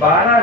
12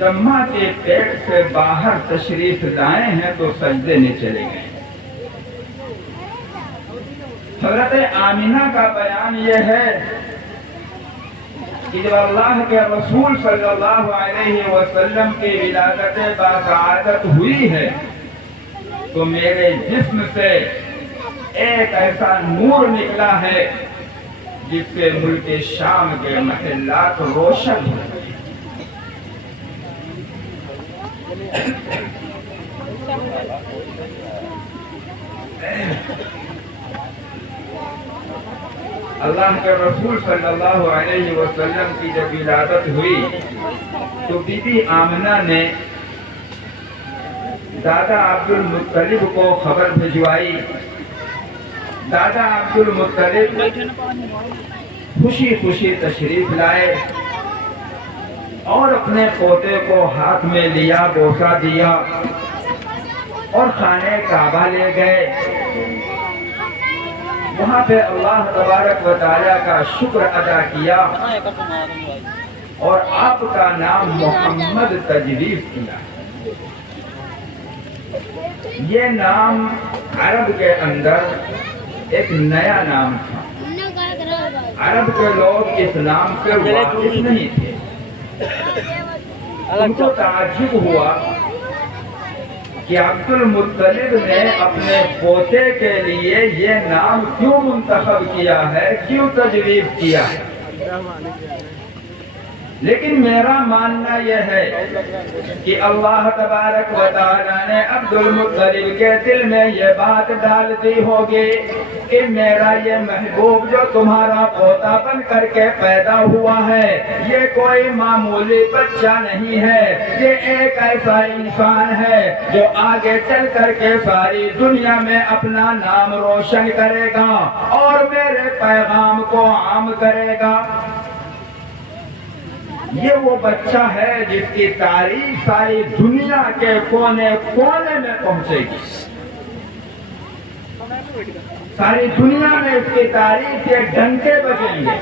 جب ماں کے پیٹ سے باہر تشریف لائے ہیں تو سجدے میں چلے گئے۔ حضرت آمینہ کا بیان یہ ہے کہ جب اللہ کے رسول صلی اللہ علیہ وسلم کی ولادت باسعادت ہوئی ہے تو میرے جسم سے ایک ایسا نور نکلا ہے جس سے ملک شام کے محلات روشن ہو گئے۔ اللہ کے رسول صلی اللہ علیہ وسلم کی جب ولادت ہوئی تو بی بی آمنہ نے دادا عبد المطلب کو خبر بھجوائی۔ دادا عبد المطلب خوشی خوشی تشریف لائے اور اپنے پوتے کو ہاتھ میں لیا، بوسہ دیا اور خانہ کعبہ لے گئے۔ وہاں پہ اللہ تبارک و تعالیٰ کا شکر ادا کیا اور آپ کا نام محمد تجویز کیا۔ یہ نام عرب کے اندر ایک نیا نام تھا، عرب کے لوگ اس نام سے واقف نہیں تھے۔ ان کو تعجب ہوا کہ عبد المطلب نے اپنے پوتے کے لیے یہ نام کیوں منتخب کیا ہے، کیوں تجویز کیا ہے۔ لیکن میرا ماننا یہ ہے کہ اللہ تبارک و تعالیٰ نے عبد المطلب کے دل میں یہ بات ڈال دی ہوگی کہ میرا یہ محبوب جو تمہارا پوتا بن کر کے پیدا ہوا ہے یہ کوئی معمولی بچہ نہیں ہے، یہ ایک ایسا انسان ہے جو آگے چل کر کے ساری دنیا میں اپنا نام روشن کرے گا اور میرے پیغام کو عام کرے گا۔ یہ وہ بچہ ہے جس کی تعریف ساری دنیا کے کونے کونے میں پہنچے گی، ساری دنیا میں اس کی تعریف کے ڈنکے بجیں گے،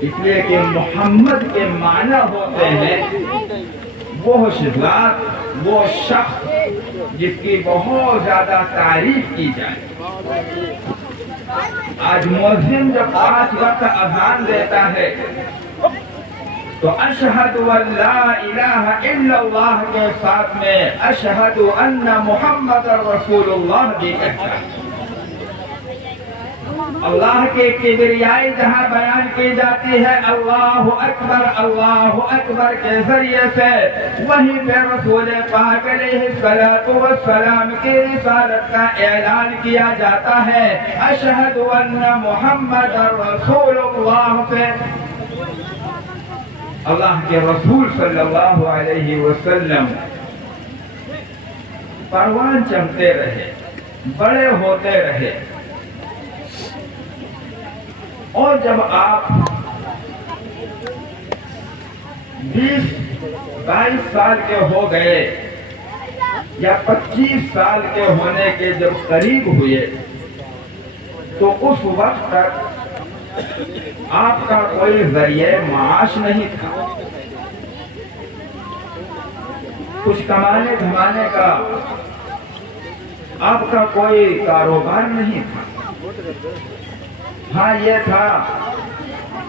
اس لیے کہ محمد کے معنی ہوتے ہیں وہ ذات، وہ شخص جس کی بہت زیادہ تعریف کی جائے۔ آج مؤذن جب 5 وقت اذان دیتا ہے تو اشہد ان لا الہ الا اللہ کے ساتھ میں اشہد ان محمد رسول اللہ بھی کہتا ہے۔ اللہ کی کبریائی جہاں بیان کی جاتی ہے اللہ اکبر کے ذریعے سے، وہیں پہ رسول پاک علیہ السلام کی رسالت کا اعلان کیا جاتا ہے۔ اشہد ان محمد رسول اللہ سے اللہ کے رسول صلی اللہ علیہ وسلم پروان چمتے رہے، بڑے ہوتے رہے، اور جب آپ 20-22 سال کے ہو گئے یا 25 سال کے ہونے کے جب قریب ہوئے تو اس وقت تک آپ کا کوئی ذریعہ معاش نہیں تھا، کچھ کمانے دھمانے کا آپ کا کوئی کاروبار نہیں تھا۔ ہاں یہ تھا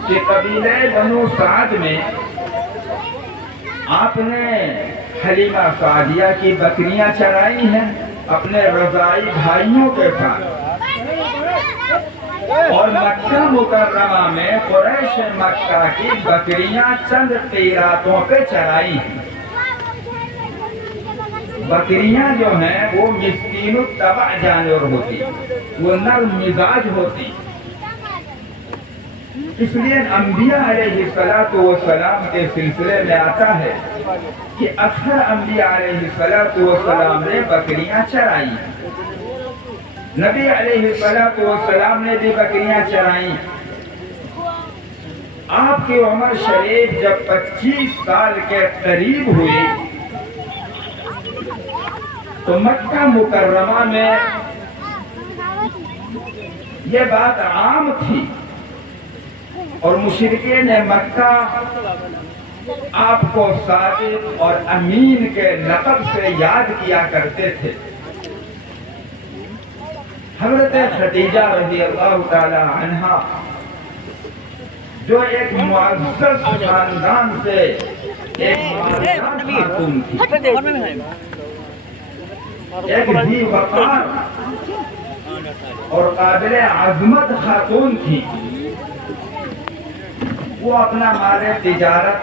کہ قبیلہ بنو سعد میں آپ نے حلیمہ سعدیہ کی بکریاں چرائی ہیں اپنے رضائی بھائیوں کے ساتھ، اور مکہ مکرمہ میں قریش مکہ کی بکریاں چند قیراتوں پہ چرائی ہیں۔ بکریاں جو ہیں وہ مسکین الطبع جانور ہوتی، وہ نرم مزاج ہوتی، اس لیے انبیاء علیہ السلام کے سلسلے میں آتا ہے کہ اکثر انبیاء علیہ السلام نے بکریاں چرائی، نبی علیہ السلام نے بھی بکریاں چرائیں۔ آپ کی عمر شریف جب 25 سال کے قریب ہوئی تو مکہ مکرمہ میں یہ بات عام تھی، اور مشرکین مکہ آپ کو صادق اور امین کے لقب سے یاد کیا کرتے تھے۔ حضرت خدیجہ رضی اللہ تعالی عنہا جو ایک معزز خاندان سے ایک معزز خاتون تھی، ایک ذی وقار اور قابل عظمت خاتون تھی۔ وہ اپنا مال تجارت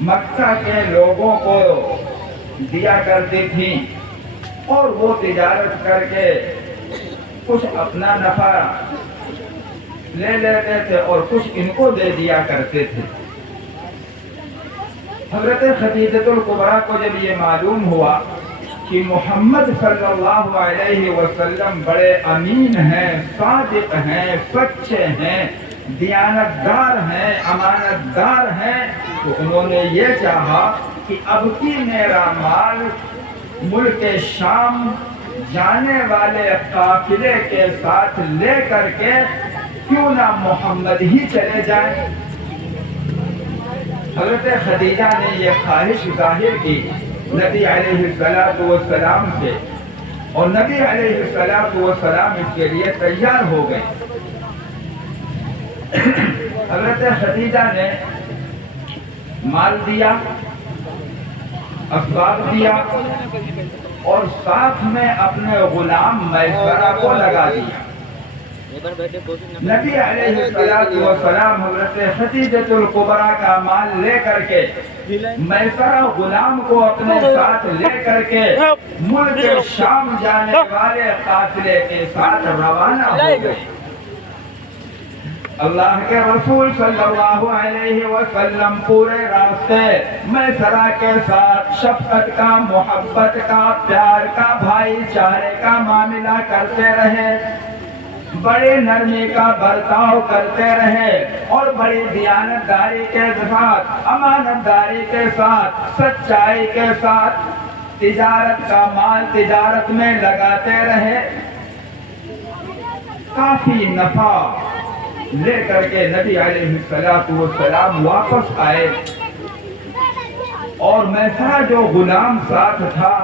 مکہ کے لوگوں کو دیا کرتی تھی اور وہ تجارت کر کے کچھ اپنا نفع لے لیتے تھے اور کچھ ان کو دے دیا کرتے تھے۔ حضرت خدیجہ الکبریٰ کو جب یہ معلوم ہوا کہ محمد صلی اللہ علیہ وسلم بڑے امین ہیں، صادق ہیں، سچے ہیں، دیانتدار ہیں، امانت دار ہیں، تو انہوں نے یہ چاہا کہ اب کی میرا مال ملک شام جانے والے قافلے کے ساتھ لے کر کے کیوں نہ محمد ہی چلے جائیں۔ حضرت خدیجہ نے یہ خواہش ظاہر کی نبی علیہ السلام سے، اور نبی علیہ السلام اس کے لیے تیار ہو گئے۔ حضرت خدیجہ نے مال دیا، اسباب دیا اور ساتھ میں اپنے غلام میسرہ کو لگا دیا۔ نبی علیہ السلام حضرت خدیجہ الکبریٰ کا مال لے کر کے میسرہ غلام کو اپنے ساتھ لے کر کے ملک شام جانے والے قافلے کے ساتھ روانہ ہو گئے۔ اللہ کے رسول صلی اللہ علیہ وسلم پورے راستے میسرہ کے ساتھ شفقت کا، محبت کا، پیار کا، بھائی چارے کا معاملہ کرتے رہے، بڑے نرمی کا برتاؤ کرتے رہے اور بڑی دیانتداری کے ساتھ، امانت داری کے ساتھ، سچائی کے ساتھ تجارت کا مال تجارت میں لگاتے رہے۔ کافی نفع لے کر کے نبی علیہ السلام واپس آئے، اور میسرہ جو غلام ساتھ تھا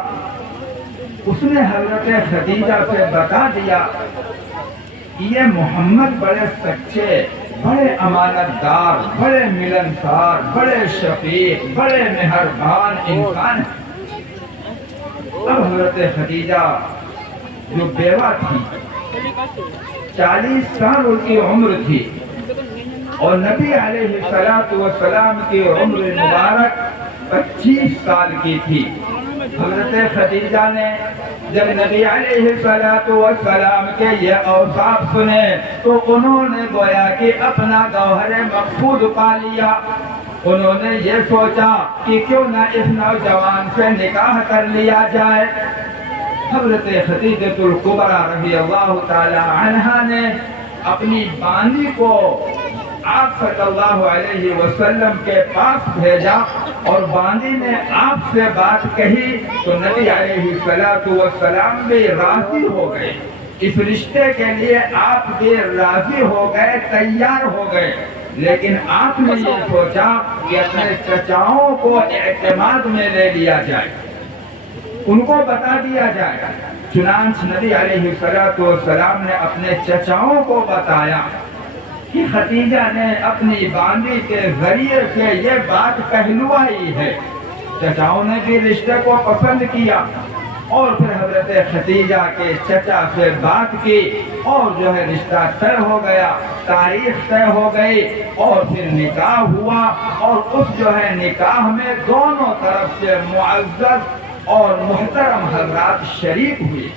اس نے حضرت خدیجہ سے بتا دیا یہ محمد بڑے سچے، بڑے امانت دار، بڑے ملنسار، بڑے شفیق، بڑے مہربان انسان ہیں۔ اب حضرت خدیجہ جو بیوہ تھی، 40 سال ان کی عمر تھی، اور نبی علیہ السلام کی عمر مبارک 25 سال کی تھی۔ حضرت خدیجہ نے جب نبی علیہ السلام کے یہ اوصاف سنے تو انہوں نے گویا کہ اپنا گوہر مقصود پا لیا۔ انہوں نے یہ سوچا کہ کیوں نہ اس نوجوان سے نکاح کر لیا جائے۔ حضرت خدیجہ الکبریٰ رضی اللہ تعالی عنہا نے اپنی بانی کو آپ صلی اللہ علیہ وسلم کے پاس بھیجا، اور باندی نے آپ سے بات کہی تو نبی علیہ السلام بھی راضی ہو گئے، اس رشتے کے لیے آپ بھی راضی ہو گئے، تیار ہو گئے۔ لیکن آپ نے یہ سوچا کہ اپنے چچاؤں کو اعتماد میں لے لیا جائے، ان کو بتا دیا جائے۔ چنانچہ نبی علیہ السلام نے اپنے چچاؤں کو بتایا کہ خدیجہ نے اپنی باندی کے ذریعے سے یہ بات کہلوائی ہے۔ چچاؤں نے بھی رشتے کو پسند کیا، اور پھر حضرت خدیجہ کے چچا سے بات کی، اور جو ہے رشتہ طے ہو گیا، تاریخ طے ہو گئی، اور پھر نکاح ہوا، اور اس جو ہے نکاح میں دونوں طرف سے معزز اور محترم حضرات شریک ہوئے۔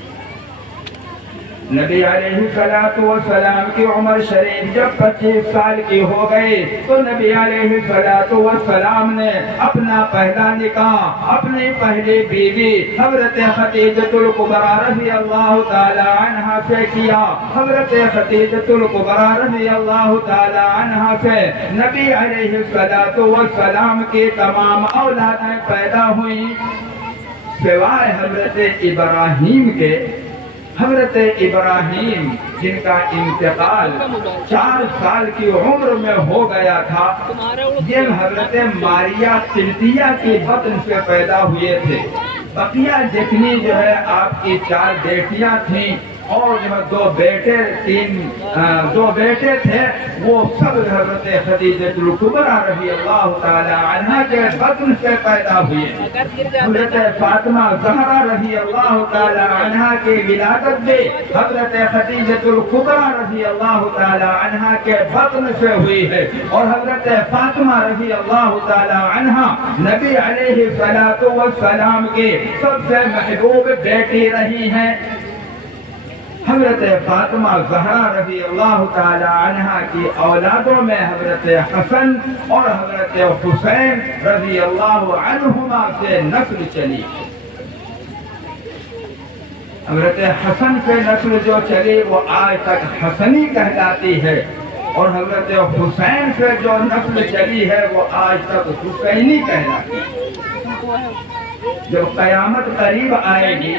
نبی علیہ السلام کی عمر شریف جب 25 سال کی ہو گئی تو نبی علیہ السلام نے اپنا پہلا نکاح اپنی پہلی بیوی حضرت خدیجہ الکبریٰ رضی اللہ تعالی عنہا سے کیا۔ حضرت خدیجہ الکبریٰ رضی اللہ تعالی عنہا سے نبی علیہ السلام کی تمام اولادیں پیدا ہوئیں، سوائے حضرت ابراہیم کے۔ حضرت ابراہیم جن کا انتقال 4 سال کی عمر میں ہو گیا تھا، یہ حضرت ماریہ قبطیہ کی بطن سے پیدا ہوئے تھے۔ بقیہ جتنی جو ہے آپ کی 4 بیٹیاں تھیں اور جو 2 بیٹے تھے، وہ سب حضرت خدیجہ الکبریٰ رضی اللہ تعالی عنہا کے بطن سے پیدا ہوئے۔ حضرت فاطمہ زہرا رضی اللہ تعالی عنہا کی ولادت بھی حضرت خدیجہ الکبریٰ رضی اللہ تعالی عنہا کے بطن سے ہوئی ہے، اور حضرت فاطمہ رضی اللہ تعالی عنہا نبی علیہ السلام کی سب سے محبوب بیٹی رہی ہیں۔ حضرت فاطمہ زہرا رضی اللہ تعالی عنہا کی اولادوں میں حضرت حسن اور حضرت حسین رضی اللہ عنہما سے نسل چلی۔ حضرت حسن سے نسل جو چلی وہ آج تک حسنی کہلاتی ہے، اور حضرت حسین سے جو نسل چلی ہے وہ آج تک حسینی کہلاتی ہے۔ جب قیامت قریب آئے گی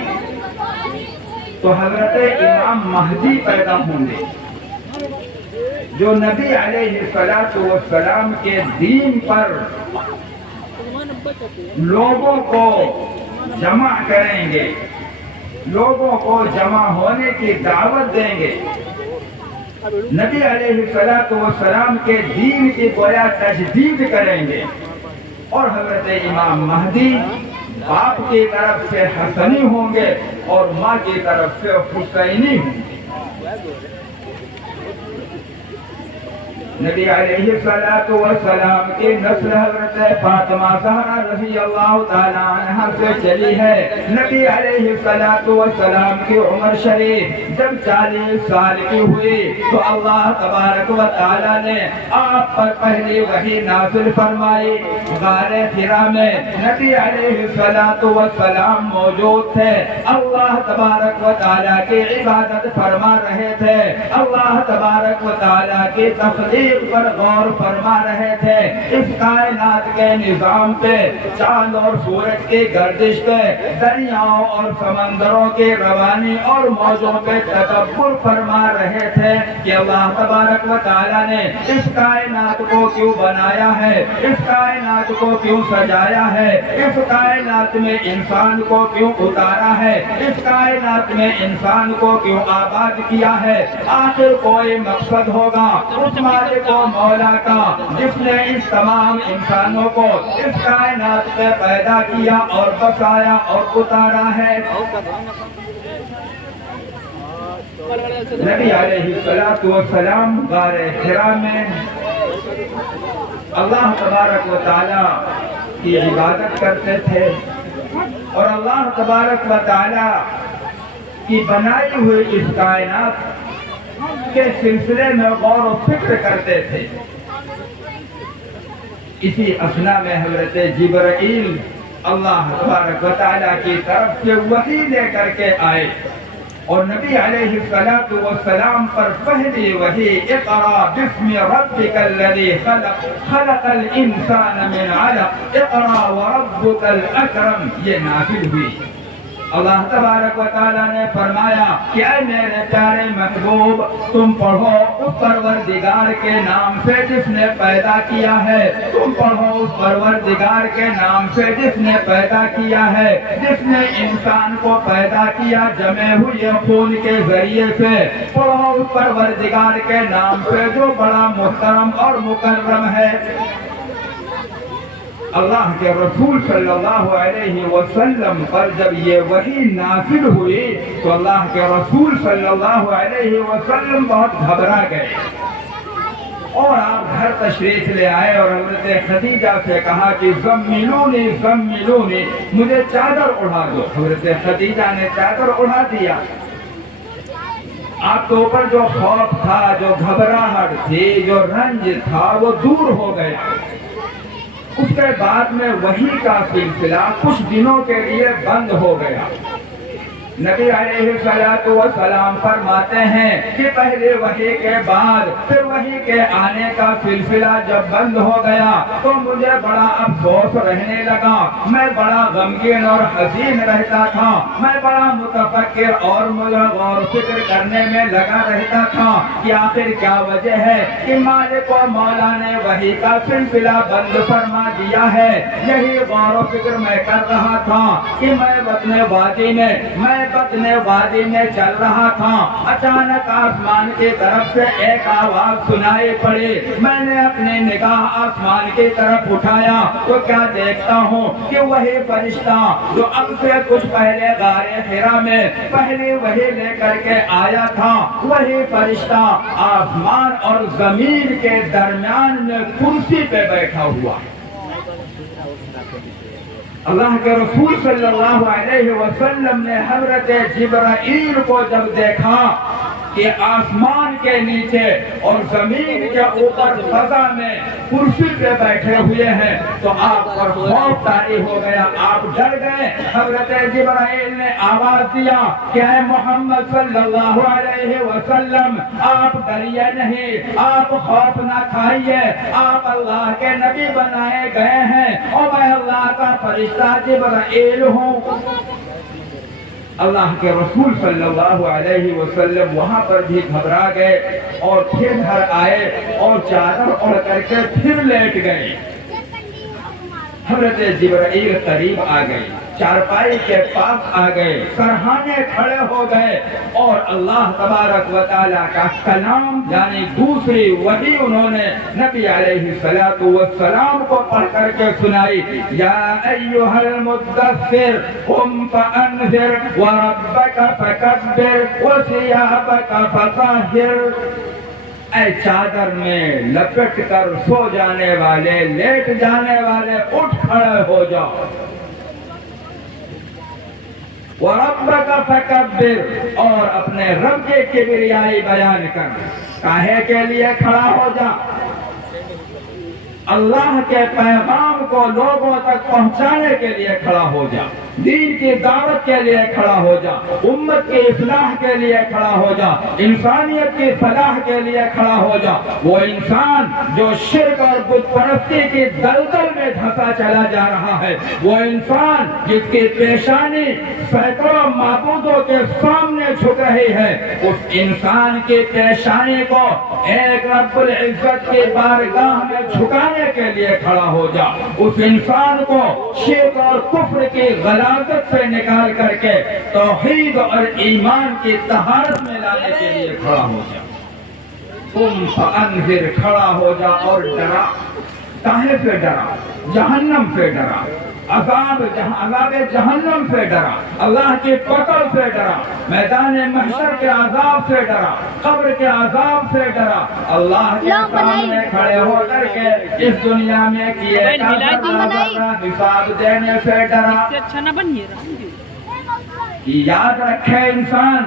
تو حضرت امام مہدی پیدا ہوں گے، جو نبی علیہ السلام کے دین پر لوگوں کو جمع کریں گے، لوگوں کو جمع ہونے کی دعوت دیں گے، نبی علیہ السلام کے دین کی گویا تجدید کریں گے، اور حضرت امام مہدی باپ کی طرف سے حسنی ہوں گے اور ماں کی طرف سے حسینی ہوں گے۔ نبی علیہ السلام کی نسل حضرت فاطمہ زہرا رضی اللہ تعالی عنہا سے چلی ہے۔ نبی علیہ السلام کی عمر شریف جب 40 سال کی ہوئی تو اللہ تبارک و تعالی نے آپ پر پہلی وحی نازل فرمائی۔ غار حرا میں نبی علیہ السلام موجود تھے، اللہ تبارک و تعالی کی عبادت فرما رہے تھے، اللہ تبارک و تعالی کی تخلیق پر غور فرما رہے تھے، اس کائنات کے نظام پہ، چاند اور سورج کی گردش پہ، دریاؤں اور سمندروں کی روانی اور موجوں پہ تدبر فرما رہے تھے کہ اللہ تبارک و تعالی نے اس کائنات کو کیوں بنایا ہے، اس کائنات کو کیوں سجایا ہے، اس کائنات میں انسان کو کیوں اتارا ہے، اس کائنات میں انسان کو کیوں آباد کیا ہے، آخر کوئی مقصد ہوگا اس مالک و مولا کا جس نے اس تمام انسانوں کو اس کائنات میں پیدا کیا اور بسایا اور اتارا ہے۔ نبی علیہ السلام غار حرا میں اللہ تبارک و تعالی کی عبادت کرتے تھے، اور اللہ تبارک و تعالی کی بنائی ہوئی اس کائنات کے سلسلے میں غور و فکر کرتے تھے۔ اسی اثنا میں حضرت جبرائیل اللہ تبارک و تعالیٰ کی طرف سے وحی لے کر کے آئے، اور نبی علیہ السلام پر پہلی وحی اقرأ بسم ربک الذی خلق خلق الانسان من علق اقرأ وربک الاکرم یہ نازل ہوئی۔ اللہ تبارک و تعالیٰ نے فرمایا کہ اے میرے پیارے محبوب، تم پڑھو اس پروردگار کے نام سے جس نے پیدا کیا ہے، تم پڑھو اس پروردگار کے نام سے جس نے پیدا کیا ہے، جس نے انسان کو پیدا کیا جمے ہوئے خون کے ذریعے سے، پڑھو اس پروردگار کے نام سے جو بڑا محترم اور مکرم ہے۔ اللہ کے رسول صلی اللہ علیہ وسلم پر جب یہ وحی نازل ہوئی تو اللہ کے رسول صلی اللہ علیہ وسلم بہت گھبرا گئے، اور آپ گھر تشریف لے آئے اور حضرت خدیجہ سے کہا کہ زملونی زملونی، مجھے چادر اڑا دو۔ حضرت خدیجہ نے چادر اڑا دیا۔ آپ کے اوپر جو خوف تھا، جو گھبراہٹ تھی، جو رنج تھا، وہ دور ہو گیا۔ اس کے بعد میں وحی کا سلسلہ کچھ دنوں کے لیے بند ہو گیا۔ نبی علیہ الصلوۃ والسلام فرماتے ہیں کہ پہلے وحی کے بعد پھر وحی کے آنے کا سلسلہ جب بند ہو گیا تو مجھے بڑا افسوس رہنے لگا، میں بڑا غمگین اور حزین رہتا تھا، میں بڑا متفکر اور مجھے غور فکر کرنے میں لگا رہتا تھا کہ آخر کیا وجہ ہے کہ مالک و مولا نے وحی کا سلسلہ بند فرما دیا ہے۔ یہی غور و فکر میں کر رہا تھا کہ میں بطن وادی میں چل رہا تھا، اچانک آسمان کی طرف سے ایک آواز سنائی پڑی۔ میں نے اپنی نگاہ آسمان کی طرف اٹھایا تو کیا دیکھتا ہوں کہ وہی فرشتہ جو اب سے کچھ پہلے غار حرا میں پہلی وحی لے کر کے آیا تھا، وہی فرشتہ آسمان اور زمین کے درمیان میں کرسی پہ بیٹھا ہوا ہے۔ اللہ کے رسول صلی اللہ علیہ وسلم نے حضرت جبرائیل کو جب دیکھا کہ آسمان کے نیچے اور زمین کے اوپر فضا میں کرسی پہ بیٹھے ہوئے ہیں تو آپ پر خوف طاری ہو گیا، آپ ڈر گئے۔ حضرت جبرائیل نے آواز دیا کہ اے محمد صلی اللہ علیہ وسلم، آپ ڈریے نہیں، آپ خوف نہ کھائیے، آپ اللہ کے نبی بنائے گئے ہیں اور میں اللہ کا فرشتہ جبرائیل ہوں۔ اللہ کے رسول صلی اللہ علیہ وسلم وہاں پر بھی گھبرا گئے اور پھر گھر آئے اور چادر اوڑھ کر کے پھر لیٹ گئے۔ حضرت جبرائیل قریب آ گئے، چارپائی کے پاس آ گئے، سرہانے کھڑے ہو گئے اور اللہ تبارک و تعالیٰ کا کلام یعنی دوسری وحی انہوں نے نبی علیہ الصلوۃ والسلام کو پڑھ کر کے سنائی۔ یا ایھا المدثر قم فانذر وربک فکبر وثیابک فطہر۔ اے چادر میں لپٹ کر سو جانے والے، لیٹ جانے والے، اٹھ کھڑے ہو جاؤ۔ وَرَبَّكَ فَكَبِّرْ، اور اپنے رب کے کبریائی بیان کر۔ کاہے کے لیے کھڑا ہو جا؟ اللہ کے پیغام کو لوگوں تک پہنچانے کے لیے کھڑا ہو جا، دین کی دعوت کے لیے کھڑا ہو جا، امت کی اصلاح کے لیے کھڑا ہو جا، انسانیت کی فلاح کے لیے کھڑا ہو جا۔ وہ انسان جو شرک اور بت پرستی کی دلدل میں دھنسا چلا جا رہا ہے، وہ انسان جس کی پیشانی سینکڑوں معبودوں کے سامنے جھک رہی ہے، اس انسان کی پیشانی کو ایک رب العزت کی بارگاہ میں جھکانے کے لیے کھڑا ہو جا۔ اس انسان کو شرک اور کفر کی غلاظت سے نکال کر کے توحید اور ایمان کی طہارت میں لانے کے لیے کھڑا ہو جا۔ قم فانذر، کھڑا ہو جا اور ڈرا۔ کاہے سے ڈرا؟ جہنم سے ڈرا، عذاب جہنم سے ڈرا، اللہ کی پکڑ سے ڈرا، میدان محشر کے عذاب سے ڈرا، قبر کے عذاب سے ڈرا، اللہ کے سامنے کھڑے ہو کر کے اس دنیا میں کیے حساب دینے سے ڈرا۔ یاد رکھے انسان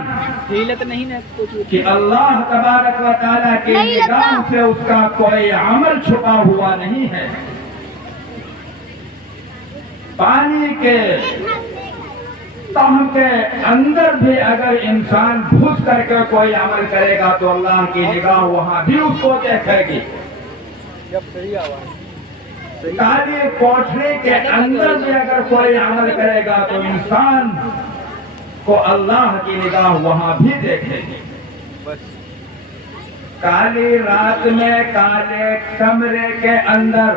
کہ اللہ تبارک و تعالیٰ کی نگاہ سے اس کا کوئی عمل چھپا ہوا نہیں ہے۔ پانی کے تہ کے اندر بھی اگر انسان گھس کر کے کوئی عمل کرے گا تو اللہ کی نگاہ وہاں بھی اس کو دیکھے گی۔ کالی کوٹھری کے اندر بھی اگر کوئی عمل کرے گا تو انسان کو اللہ کی نگاہ وہاں بھی دیکھے گی۔ کالی رات میں کالے کمرے کے اندر،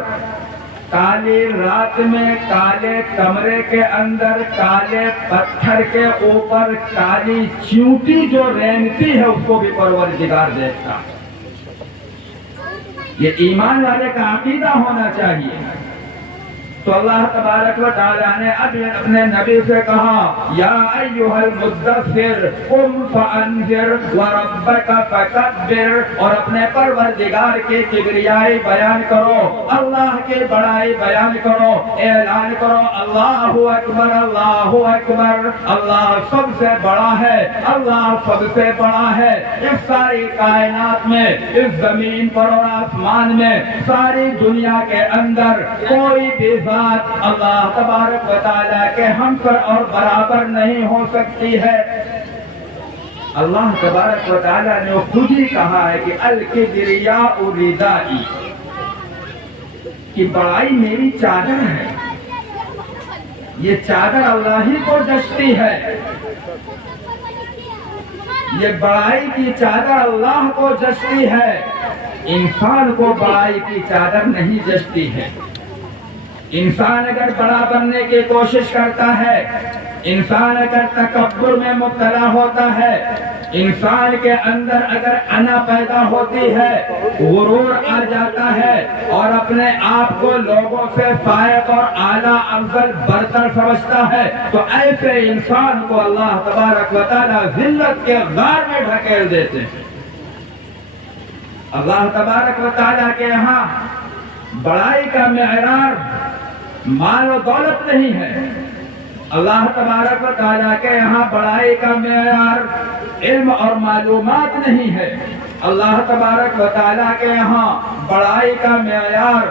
کالی رات میں کالے کمرے کے اندر کالے پتھر کے اوپر کالی چیونٹی جو رینگتی ہے اس کو بھی پروردگار دیکھتا ہے۔ یہ ایمان والے کا عقیدہ ہونا چاہیے۔ تو اللہ تبارک و تعالیٰ نے اپنے نبی سے کہا یا ایھا المدثر قم فانذر وربک فکبر، اور اپنے پروردگار کی کبریائی بیان کرو، اللہ کی بڑائی بیان کرو، اعلان کرو اللہ اکبر، اللہ اکبر، اللہ سب سے بڑا ہے، اللہ سب سے بڑا ہے۔ اس ساری کائنات میں، اس زمین پر اور آسمان میں، ساری دنیا کے اندر کوئی بھی ذات اللہ تبارک و تعالیٰ کے ہمسر اور برابر نہیں ہو سکتی ہے۔ اللہ تبارک و تعالیٰ نے خود ہی کہا ہے کہ الکبریاء ردائی، کہ بڑائی میری چادر ہے۔ یہ چادر اللہ ہی کو جچتی ہے، یہ بڑائی کی چادر اللہ کو جچتی ہے، انسان کو بڑائی کی چادر نہیں جچتی ہے۔ انسان اگر بڑا بننے کی کوشش کرتا ہے، انسان اگر تکبر میں مبتلا ہوتا ہے، انسان کے اندر اگر انا پیدا ہوتی ہے، غرور آ جاتا ہے اور اپنے آپ کو لوگوں سے فائق اور اعلیٰ افضل برتر سمجھتا ہے، تو ایسے انسان کو اللہ تبارک و تعالیٰ ذلت کے غار میں ڈھکیل دیتے ہیں۔ اللہ تبارک و تعالیٰ کے یہاں بڑائی کا معیار مال و دولت نہیں ہے، اللہ تبارک و تعالیٰ کے یہاں بڑائی کا معیار علم اور معلومات نہیں ہے، اللہ تبارک و تعالیٰ کے یہاں بڑائی کا معیار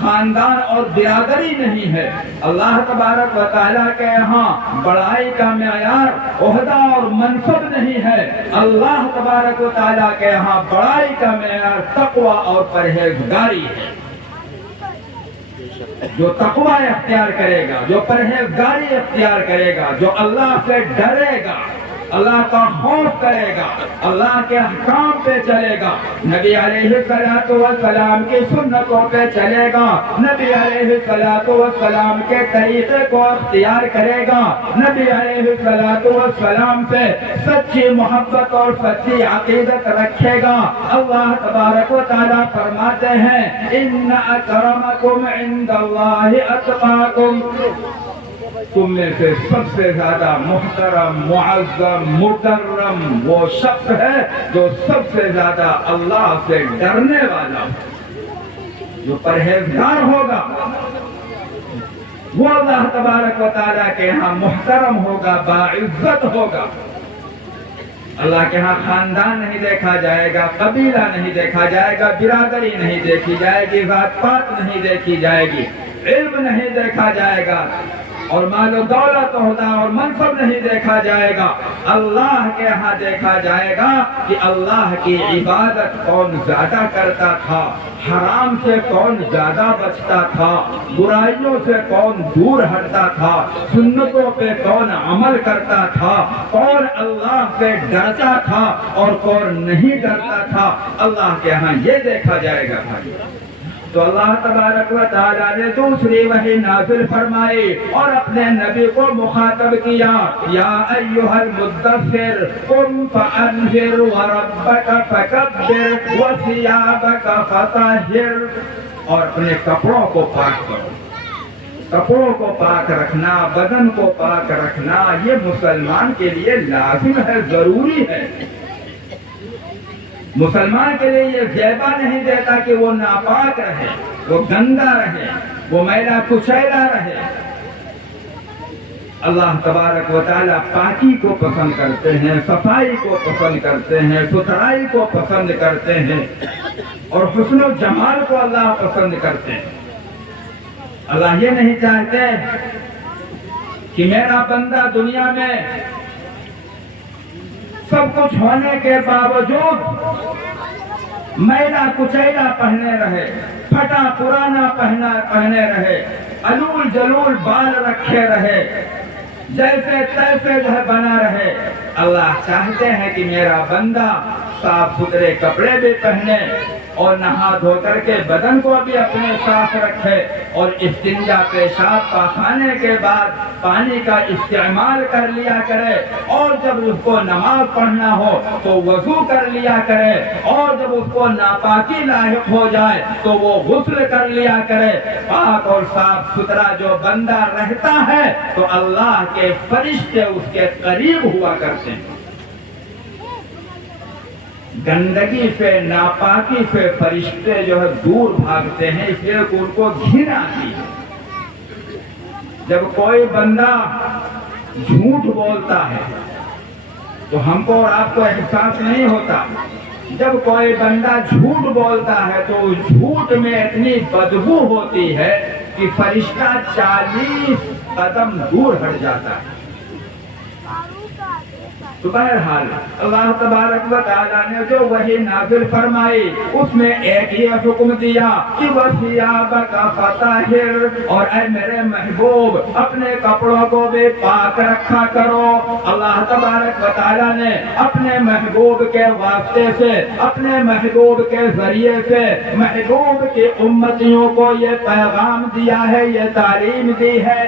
خاندان اور برادری نہیں ہے، اللہ تبارک و تعالیٰ کے یہاں بڑائی کا معیار عہدہ اور منصب نہیں ہے، اللہ تبارک و تعالیٰ کے یہاں بڑائی کا معیار تقوی اور پرہیزگاری ہے۔ جو تقوی اختیار کرے گا، جو پرہیزگاری اختیار کرے گا، جو اللہ سے ڈرے گا، اللہ کا خوف کرے گا، اللہ کے احکام پہ چلے گا، نبی علیہ السلام کی سنتوں پہ چلے گا، نبی علیہ السلام کے طریقے کو اختیار کرے گا، نبی علیہ السلام سے سچی محبت اور سچی عقیدت رکھے گا، اللہ تبارک و تعالیٰ فرماتے ہیں ان اکرمکم عند اللہ اتقاکم، تم میں سے سب سے زیادہ محترم معظم مکرم وہ شخص ہے جو سب سے زیادہ اللہ سے ڈرنے والا، جو پرہیزگار ہوگا، وہ اللہ تبارک و تعالیٰ کے یہاں محترم ہوگا، باعزت ہوگا۔ اللہ کے ہاں خاندان نہیں دیکھا جائے گا، قبیلہ نہیں دیکھا جائے گا، برادری نہیں دیکھی جائے گی، ذات پات نہیں دیکھی جائے گی، علم نہیں دیکھا جائے گا، اور مال و دولت عہدہ اور منصب نہیں دیکھا جائے گا، اللہ کے ہاں دیکھا جائے گا کہ اللہ کی عبادت کون زیادہ کرتا تھا، حرام سے کون زیادہ بچتا تھا، برائیوں سے کون دور ہٹتا تھا، سنتوں پہ کون عمل کرتا تھا، کون اللہ سے ڈرتا تھا اور کون نہیں ڈرتا تھا، اللہ کے ہاں یہ دیکھا جائے گا بھائی۔ تو اللہ تبارک و تعالیٰ نے دوسری وحی نازل فرمائی اور اپنے نبی کو مخاطب کیا، یا ایھا المدثر قم فانذر وربک فکبر وثیابک فطہر، اور اپنے کپڑوں کو پاک کرو۔ کپڑوں کو پاک رکھنا، بدن کو پاک رکھنا، یہ مسلمان کے لیے لازم ہے، ضروری ہے۔ مسلمان کے لیے یہ زیبا نہیں دیتا کہ وہ ناپاک رہے، وہ گندا رہے، وہ میلا کچیلا رہے۔ اللہ تبارک و تعالیٰ پاکی کو پسند کرتے ہیں، صفائی کو پسند کرتے ہیں، ستھرائی کو پسند کرتے ہیں، اور حسن و جمال کو اللہ پسند کرتے ہیں۔ اللہ یہ نہیں چاہتے کہ میرا بندہ دنیا میں سب کچھ ہونے کے باوجود میلا کچیلا پہنے رہے، پھٹا پرانا پہنے رہے، علول جلول بال رکھے رہے، جیسے تیسے جو ہے بنا رہے۔ اللہ چاہتے ہیں کہ میرا بندہ صاف ستھرے کپڑے بھی پہنے اور نہا دھو کر کے بدن کو بھی اپنے صاف رکھے، اور استنجا پیشاب پاخانے کے بعد پانی کا استعمال کر لیا کرے، اور جب اس کو نماز پڑھنا ہو تو وضو کر لیا کرے، اور جب اس کو ناپاکی لاحق ہو جائے تو وہ غسل کر لیا کرے۔ پاک اور صاف ستھرا جو بندہ رہتا ہے تو اللہ کے فرشتے اس کے قریب ہوا کرتے ہیں۔ گندگی سے، ناپاکی سے فرشتے جو ہے دور بھاگتے ہیں، اس لیے ان کو گھن آتی ہے۔ جب کوئی بندہ جھوٹ بولتا ہے تو ہم کو اور آپ کو احساس نہیں ہوتا، جب کوئی بندہ جھوٹ بولتا ہے تو اس جھوٹ میں اتنی بدبو ہوتی ہے کہ فرشتہ 40 قدم دور ہٹ جاتا ہے۔ تو بہرحال اللہ تبارک و تعالیٰ نے جو وحی نازل فرمائی اس میں ایک یہ حکم دیا کہ وَثِيَابَكَ فَطَهِّرْ، اور اے میرے محبوب اپنے کپڑوں کو بھی پاک رکھا کرو۔ اللہ تبارک و تعالیٰ نے اپنے محبوب کے واسطے سے، اپنے محبوب کے ذریعے سے محبوب کی امتیوں کو یہ پیغام دیا ہے، یہ تعلیم دی ہے۔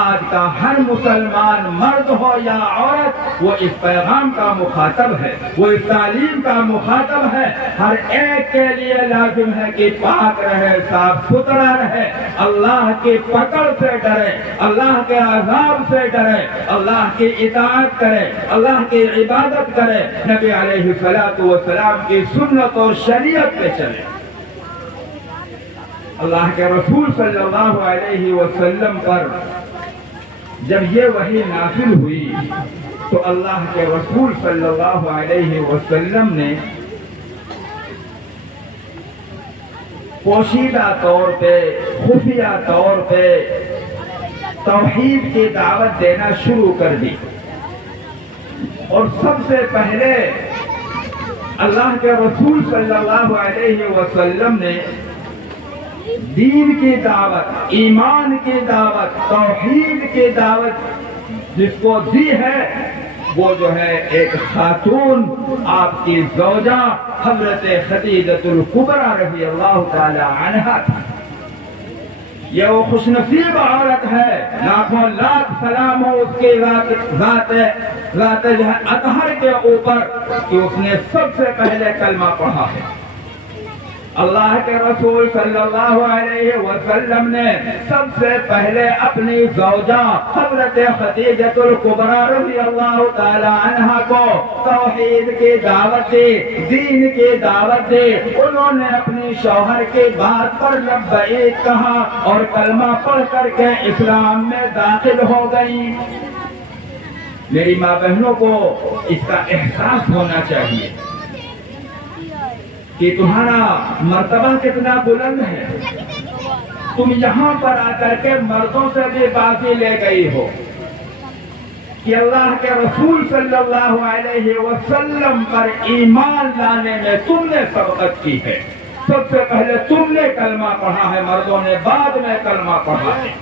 آج کا ہر مسلمان مرد ہو یا عورت وہ اس پیغام کا مخاطب ہے، وہ اس تعلیم کا مخاطب ہے۔ ہر ایک کے لیے لازم ہے کہ پاک رہے، صاف ستھرا رہے، اللہ کی پکڑ سے ڈرے، اللہ کے عذاب سے ڈرے، اللہ کی اطاعت کرے، اللہ کی عبادت کرے، نبی علیہ الصلوۃ والسلام کی سنت و شریعت پہ چلے۔ اللہ کے رسول صلی اللہ علیہ وسلم پر جب یہ وحی نازل ہوئی تو اللہ کے رسول صلی اللہ علیہ وسلم نے پوشیدہ طور پہ، خفیہ طور پہ توحید کی دعوت دینا شروع کر دی، اور سب سے پہلے اللہ کے رسول صلی اللہ علیہ وسلم نے دین کی دعوت، ایمان کی دعوت، توحید کی دعوت جس کو دی ہے وہ جو ہے ایک خاتون آپ کی زوجہ حضرت خدیجۃ الکبریٰ رضی اللہ تعالی عنہا تھی۔ یہ وہ خوش نصیب عورت ہے، لاکھوں لاکھ سلام ہو اس کی ذات اطہر کے اوپر کہ اس نے سب سے پہلے کلمہ پڑھا ہے۔ اللہ کے رسول صلی اللہ علیہ وسلم نے سب سے پہلے اپنی زوجہ حضرت خدیجۃ الکبریٰ رضی اللہ تعالی عنہا کو توحید کی دعوت دی، دین کی دعوت دی۔ انہوں نے اپنی شوہر کی بات پر لبیک کہا اور کلمہ پڑھ کر کے اسلام میں داخل ہو گئی۔ میری ماں بہنوں کو اس کا احساس ہونا چاہیے کہ تمہارا مرتبہ کتنا بلند ہے۔ تم یہاں پر آ کر کے مردوں سے بھی بازی لے گئی ہو کہ اللہ کے رسول صلی اللہ علیہ وسلم پر ایمان لانے میں تم نے سبقت کی ہے۔ سب سے پہلے تم نے کلمہ پڑھا ہے، مردوں نے بعد میں کلمہ پڑھا ہے۔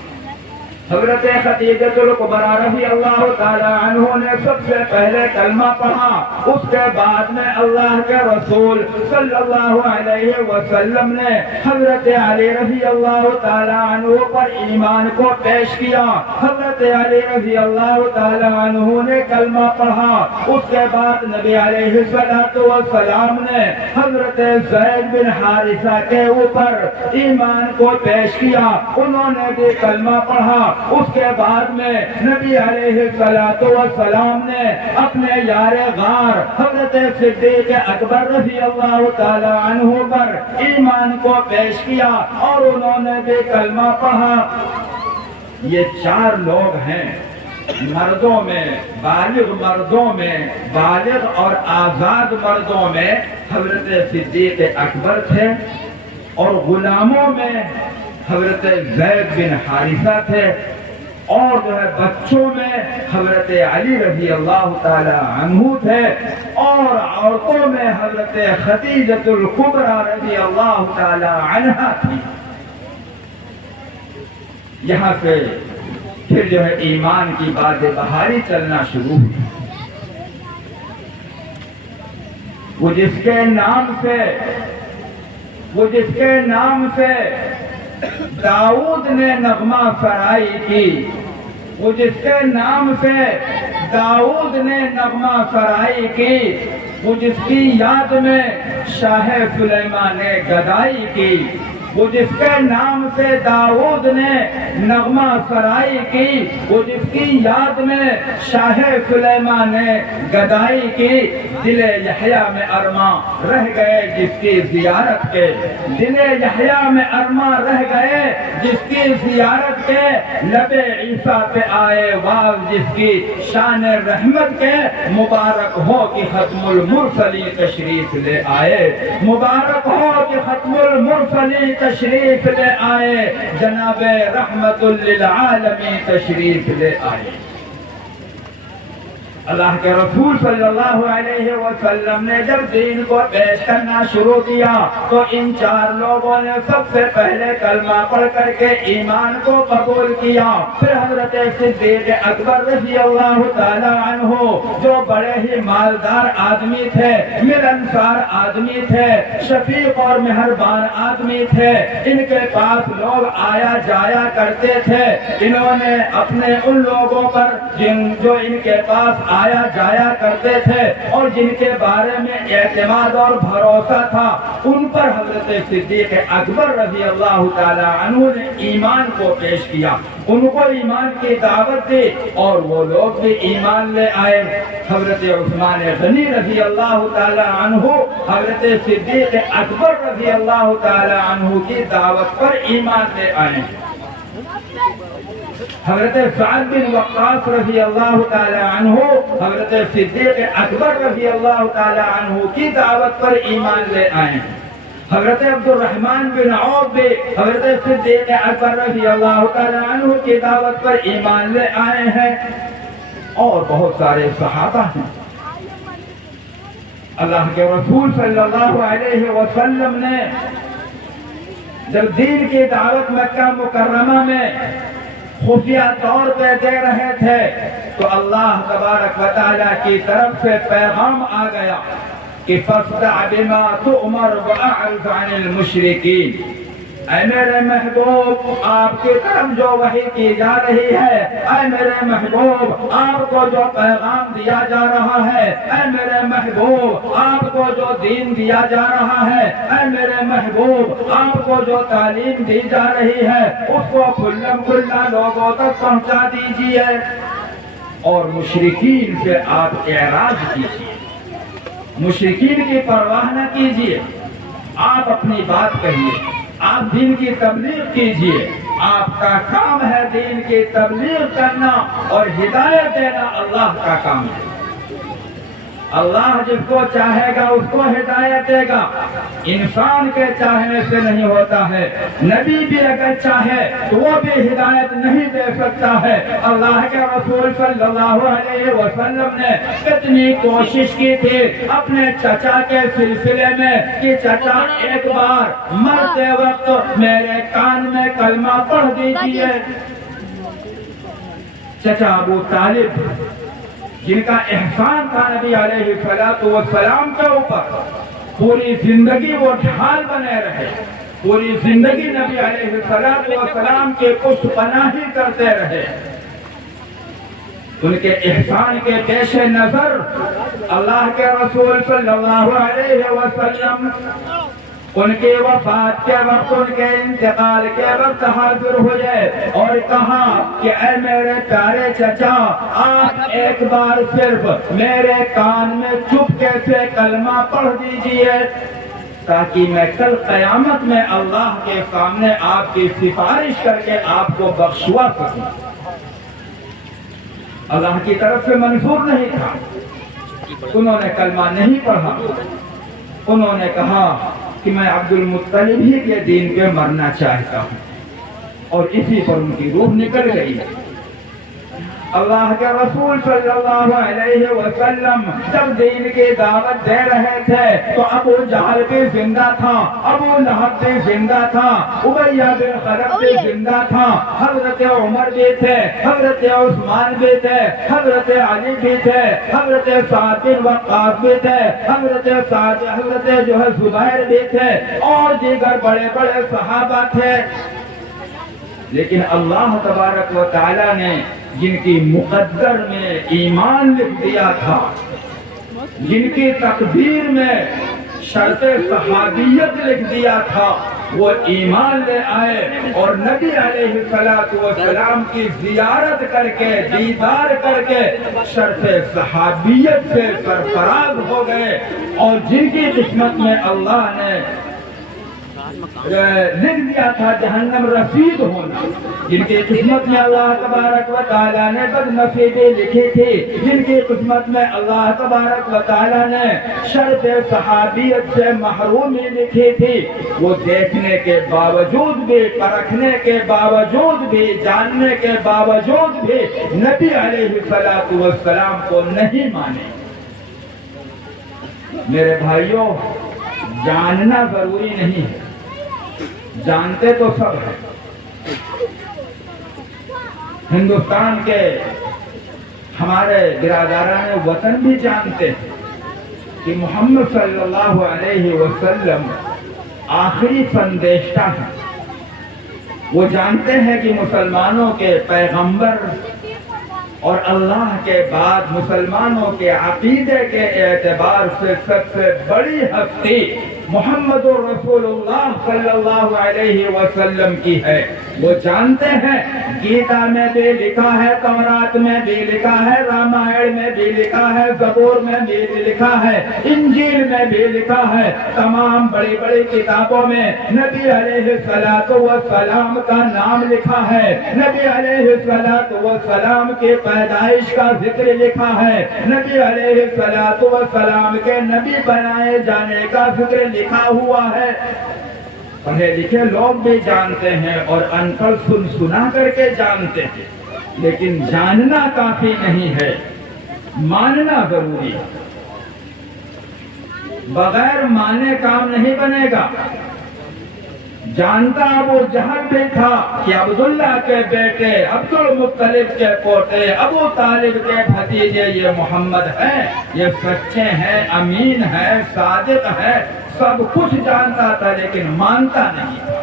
حضرت خدیجۃ الکبریٰ رضی اللہ تعالی عنہ نے سب سے پہلے کلمہ پڑھا، اس کے بعد میں اللہ کے رسول صلی اللہ علیہ وسلم نے حضرت علی رضی اللہ تعالی عنہ پر ایمان کو پیش کیا۔ حضرت علی رضی اللہ تعالی عنہ نے کلمہ پڑھا، اس کے بعد نبی علیہ الصلوۃ والسلام نے حضرت زید بن حارثہ کے اوپر ایمان کو پیش کیا، انہوں نے بھی کلمہ پڑھا۔ اس کے بعد میں نبی علیہ الصلوۃ والسلام نے اپنے یار غار حضرت صدیق اکبر رضی اللہ تعالی عنہ پر ایمان کو پیش کیا اور انہوں نے بھی کلمہ پڑھا۔ یہ 4 لوگ ہیں مردوں میں، بالغ اور آزاد مردوں میں حضرت صدیق اکبر تھے، اور غلاموں میں حضرت زید بن حارثہ تھے، اور جو ہے بچوں میں حضرت علی رضی اللہ تعالی عنہ تھے، اور عورتوں میں حضرت خدیجۃ الکبریٰ رضی اللہ تعالی عنہا تھی۔ یہاں سے پھر جو ہے ایمان کی بات بہاری چلنا شروع ہوئی۔ وہ جس کے نام سے داؤد نے نغمہ سرائی کی، وہ جس کے نام سے داؤد نے نغمہ سرائی کی، وہ جس کی یاد میں شاہ سلیمان نے گدائی کی، وہ جس کے نام سے داؤد نے نغمہ سرائی کی، وہ جس کی یاد میں شاہ سلیمان نے گدائی کی، دل یحییٰ میں ارماں رہ گئے جس کی زیارت کے، دل یحییٰ میں ارماں رہ گئے جس کی زیارت کے، لب عیسیٰ پہ آئے واز جس کی شان رحمت کے، مبارک ہو کہ ختم المرسلین تشریف لے آئے، مبارک ہو کہ ختم المرسلین تشریف لے آئے، جناب رحمت للعالمین تشریف لے آئے۔ اللہ کے رسول صلی اللہ علیہ وسلم نے جب دین کو پیش کرنا شروع کیا تو ان چار لوگوں نے سب سے پہلے کلمہ پڑھ کر کے ایمان کو قبول کیا۔ پھر حضرت صدیق اکبر رضی اللہ تعالی عنہ جو بڑے ہی مالدار آدمی تھے، ملنسار آدمی تھے، شفیق اور مہربان آدمی تھے، ان کے پاس لوگ آیا جایا کرتے تھے۔ انہوں نے اپنے ان لوگوں پر جو ان کے پاس آیا جایا کرتے تھے اور جن کے بارے میں اعتماد اور بھروسہ تھا، ان پر حضرت صدیق اکبر رضی اللہ تعالی عنہ نے ایمان کو پیش کیا، ان کو ایمان کی دعوت دی اور وہ لوگ بھی ایمان لے آئے۔ حضرت عثمان غنی رضی اللہ تعالی عنہ حضرت صدیق اکبر رضی اللہ تعالی عنہ کی دعوت پر ایمان لے آئے۔ حضرت سعد بن وقاص رضی اللہ تعالی عنہ حضرت صدیق اکبر رضی اللہ تعالی عنہ کی دعوت پر ایمان لے آئے۔ حضرت عبد الرحمن بن عوف بھی حضرت صدیق اکبر رضی اللہ تعالی عنہ کی دعوت پر ایمان لے آئے ہیں، اور بہت سارے صحابہ ہیں۔ اللہ کے رسول صلی اللہ علیہ وسلم نے جب دین کی دعوت مکہ مکرمہ میں خفیہ طور پہ دے رہے تھے تو اللہ تبارک و تعالیٰ کی طرف سے پیغام آ گیا کہ فَاصْدَعْ بِمَا تُؤْمَرُ وَأَعْرِضْ عَنِ الْمُشْرِكِينَ۔ اے میرے محبوب، آپ کی طرف جو وحی کی جا رہی ہے، اے میرے محبوب، آپ کو جو پیغام دیا جا رہا ہے، اے میرے محبوب، آپ کو جو دین دیا جا رہا ہے، اے میرے محبوب، آپ کو جو تعلیم دی جا رہی ہے، اس کو کھلم کھلا لوگوں تک پہنچا دیجیے اور مشرکین سے آپ اعراض کیجیے، مشرکین کی پرواہ نہ کیجیے، آپ اپنی بات کہیے، آپ دین کی تبلیغ کیجئے۔ آپ کا کام ہے دین کی تبلیغ کرنا اور ہدایت دینا اللہ کا کام ہے۔ اللہ جس کو چاہے گا اس کو ہدایت دے گا، انسان کے چاہنے سے نہیں ہوتا ہے۔ نبی بھی اگر چاہے تو وہ بھی ہدایت نہیں دے سکتا ہے۔ اللہ کے رسول صلی اللہ علیہ وسلم نے کتنی کوشش کی تھی اپنے چچا کے سلسلے میں کہ چچا ایک بار مرتے وقت میرے کان میں کلمہ پڑھ دیجئے۔ چچا ابو طالب جن کا احسان تھا نبی علیہ السلام کے اوپر، پوری زندگی وہ ڈھال بنے رہے، پوری زندگی نبی علیہ السلام کے پشت پناہی کرتے رہے۔ ان کے احسان کے پیش نظر اللہ کے رسول صلی اللہ علیہ وسلم ان کے وفات کے وقت، ان کے انتقال کے وقت حاضر ہوئے اور کہا کہ اے میرے پیارے چچا، آپ ایک بار صرف میرے کان میں چپکے سے کلمہ پڑھ دیجئے تاکہ میں کل قیامت میں اللہ کے سامنے آپ کی سفارش کر کے آپ کو بخشوا سکوں۔ اللہ کی طرف سے منظور نہیں تھا، انہوں نے کلمہ نہیں پڑھا، انہوں نے کہا کہ میں عبد المطلب ہی کے دین پہ مرنا چاہتا ہوں، اور اسی پر ان کی روح نکل گئی۔ اللہ کے رسول صلی اللہ علیہ وسلم جب دین کی دعوت دے رہے تھے تو ابو جہل بھی زندہ تھا، ابو لہب بھی زندہ تھا، امیہ بن خلف بھی زندہ تھا، حضرت عمر بھی تھے، حضرت عثمان بھی تھے، حضرت علی بھی تھے، حضرت سعد بن وقاص بھی تھے، حضرت زبیر بھی تھے، اور دیگر بڑے بڑے صحابہ تھے۔ لیکن اللہ تبارک و تعالی نے جن کی مقدر میں ایمان لکھ دیا تھا، جن کی تقدیر میں شرط صحابیت لکھ دیا تھا، وہ ایمان لے آئے اور نبی علیہ السلام کی زیارت کر کے، دیدار کر کے شرط صحابیت سے سرفراز ہو گئے، اور جن کی قسمت میں اللہ نے لکھ دیا تھا جہنم رسید ہونا. جن کی قسمت میں اللہ تبارک و تعالیٰ نے بد نصیبی لکھی تھی، جن کی قسمت میں اللہ تبارک و تعالیٰ نے شرف صحابیت سے محرومی لکھی تھی، وہ دیکھنے کے باوجود بھی، پرکھنے کے باوجود بھی، جاننے کے باوجود بھی نبی علیہ السلام کو نہیں مانے. میرے بھائیوں، جاننا ضروری نہیں ہے، جانتے تو سب ہیں. ہندوستان کے ہمارے برادران وطن بھی جانتے ہیں کہ محمد صلی اللہ علیہ وسلم آخری سندیشتہ ہیں. وہ جانتے ہیں کہ مسلمانوں کے پیغمبر اور اللہ کے بعد مسلمانوں کے عقیدے کے اعتبار سے سب سے بڑی ہستی محمد رسول اللہ صلی اللہ علیہ وسلم کی ہے. وہ جانتے ہیں گیتا میں بھی لکھا ہے، تورات میں بھی لکھا ہے، رامائن میں بھی لکھا ہے، زبور میں بھی لکھا ہے، انجیل میں بھی لکھا ہے، تمام بڑی بڑی کتابوں میں نبی علیہ السلام کا نام لکھا ہے، نبی علیہ السلام کے پیدائش کا ذکر لکھا ہے، نبی علیہ السلام کے نبی بنائے جانے کا ذکر لکھا ہوا ہے. پڑھے لکھے لوگ بھی جانتے ہیں اور ان پڑھ سنا کر کے جانتے ہیں، لیکن جاننا کافی نہیں ہے، ماننا ضروری ہے. بغیر مانے کام نہیں بنے گا. جانتا ابو جہل بھی تھا کہ عبداللہ کے بیٹے، عبد المطلب کے پوتے، ابو طالب کے بھتیجے یہ محمد ہیں، یہ سچے ہیں، امین ہیں، صادق ہیں، سب کچھ جانتا تھا لیکن مانتا نہیں تھا.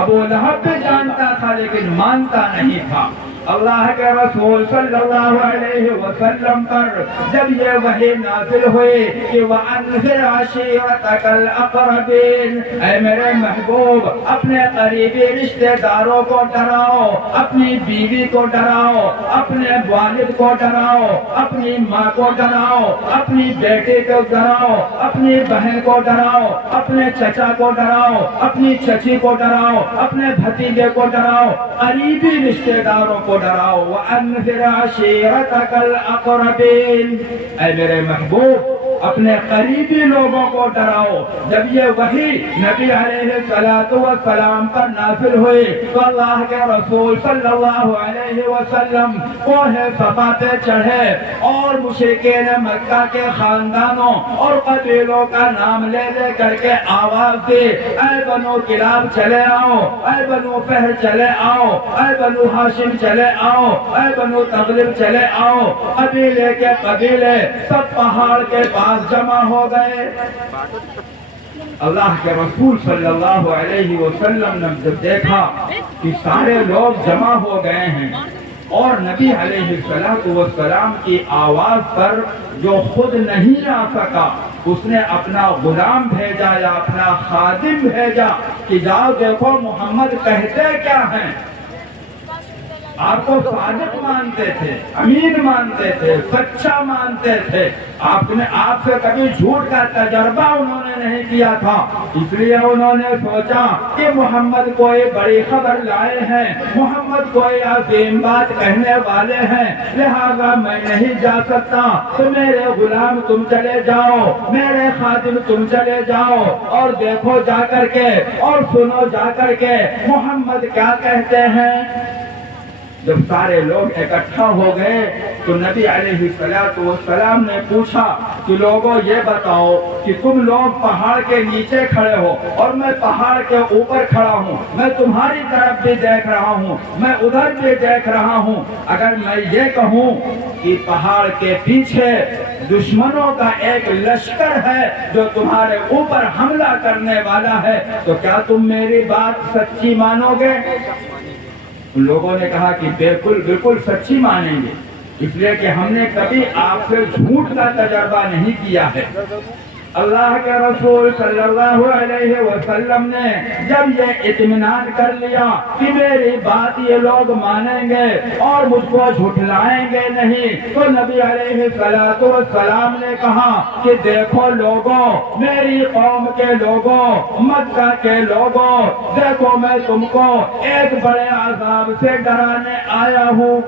ابو لہب بھی جانتا تھا لیکن مانتا نہیں تھا. اللہ کے رسول صلی اللہ علیہ وسلم پر جب یہ وحی نازل ہوئی کہ وَأَنذِرْ عَشِيرَتَكَ الْأَقْرَبِينَ، اے میرے محبوب اپنے قریبی رشتہ داروں کو ڈراؤ، اپنی بیوی کو ڈراؤ، اپنے والد کو ڈراؤ، اپنی ماں کو ڈراؤ، اپنی بیٹی کو ڈراؤ، اپنی بہن کو ڈراؤ، اپنے چچا کو ڈراؤ، اپنی چچی کو ڈراؤ، اپنے بھتیجے کو ڈراؤ، قریبی رشتہ داروں کو ڈراؤ. وَأَنذِرْ عَشِيرَتَكَ الْأَقْرَبِينَ، اے میرے محبوب اپنے قریبی لوگوں کو ڈراؤ. جب یہ وحی نبی علیہ السلام پر نازل ہوئی تو اللہ کے رسول صلی اللہ علیہ وسلم کوہ صفا پہ چڑھے اور مشرکین مکہ کے خاندانوں اور قبیلوں کا نام لے لے کر کے آواز دی، اے بنو کلاب چلے آؤ، اے بنو فہر چلے آؤ، اے بنو ہاشم چلے آؤ، اے بنو تغلب چلے آؤ. قبیلے کے قبیلے سب پہاڑ کے پاس جمع ہو گئے. اللہ کے رسول صلی اللہ علیہ وسلم نے جب دیکھا کہ سارے لوگ جمع ہو گئے ہیں اور نبی علیہ السلام کی آواز پر جو خود نہیں آ سکا، اس نے اپنا غلام بھیجا یا اپنا خادم بھیجا کہ جاؤ دیکھو محمد کہتے کیا ہیں. آپ کو صادق مانتے تھے، امین مانتے تھے، سچا مانتے تھے. آپ سے کبھی جھوٹ کا تجربہ انہوں نے نہیں کیا تھا، اس لیے انہوں نے سوچا کہ محمد کوئی بڑی خبر لائے ہیں، محمد کوئی عظیم بات کہنے والے ہیں، لہذا میں نہیں جا سکتا، تو میرے غلام تم چلے جاؤ، میرے خادم تم چلے جاؤ اور دیکھو جا کر کے اور سنو جا کر کے محمد کیا کہتے ہیں. جب سارے لوگ اکٹھا ہو گئے تو نبی علیہ السلام نے پوچھا کہ لوگوں یہ بتاؤ کہ تم لوگ پہاڑ کے نیچے کھڑے ہو اور میں پہاڑ کے اوپر کھڑا ہوں، میں تمہاری طرف بھی دیکھ رہا ہوں، میں ادھر بھی دیکھ رہا ہوں. اگر میں یہ کہوں کہ پہاڑ کے پیچھے دشمنوں کا ایک لشکر ہے جو تمہارے اوپر حملہ کرنے والا ہے، تو کیا تم میری بات سچی مانو گے؟ ان لوگوں نے کہا کہ بالکل سچی مانیں گے، اس لیے کہ ہم نے کبھی آپ سے جھوٹ کا تجربہ نہیں کیا ہے. اللہ کے رسول صلی اللہ علیہ وسلم نے جب یہ اطمینان کر لیا کہ میری بات یہ لوگ مانیں گے اور مجھ کو جھٹلائیں گے نہیں، تو نبی علیہ السلام نے کہا کہ دیکھو لوگوں، میری قوم کے لوگوں، مکہ کے لوگوں، دیکھو میں تم کو ایک بڑے عذاب سے ڈرانے آیا ہوں،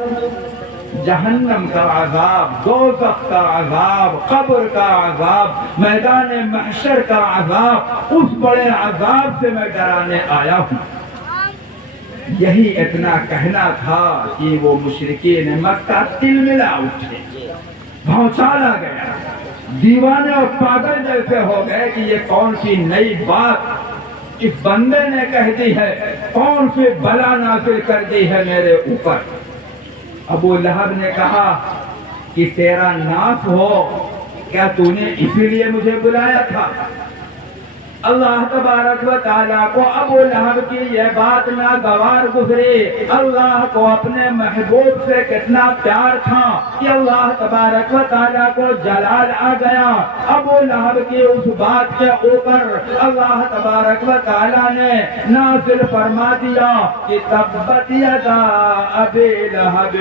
جہنم کا عذاب، دوزخ کا عذاب، قبر کا عذاب، میدان محشر کا عذاب، اس بڑے عذاب سے میں ڈرانے آیا ہوں۔ یہی اتنا کہنا تھا کہ وہ مشرکین مکہ تلملا اٹھے، بھونچالا گیا، دیوانے اور پاگل جیسے ہو گئے کہ یہ کون سی نئی بات اس بندے نے کہہ دی ہے، کون سی بلا نازل کر دی ہے میرے اوپر۔ ابو لہب نے کہا کہ تیرا ناس ہو، کیا تو نے اسی لیے مجھے بلایا تھا؟ اللہ تبارک و تعالیٰ کو ابو لہب کی یہ بات ناگوار گزری۔ اللہ کو اپنے محبوب سے کتنا پیار تھا کہ اللہ تبارک و تعالیٰ کو جلال آ گیا۔ ابو لہب کی اس بات کے اوپر اللہ تبارک و تعالیٰ نے نازل فرما دیا کہ تبت یدا ابی لہب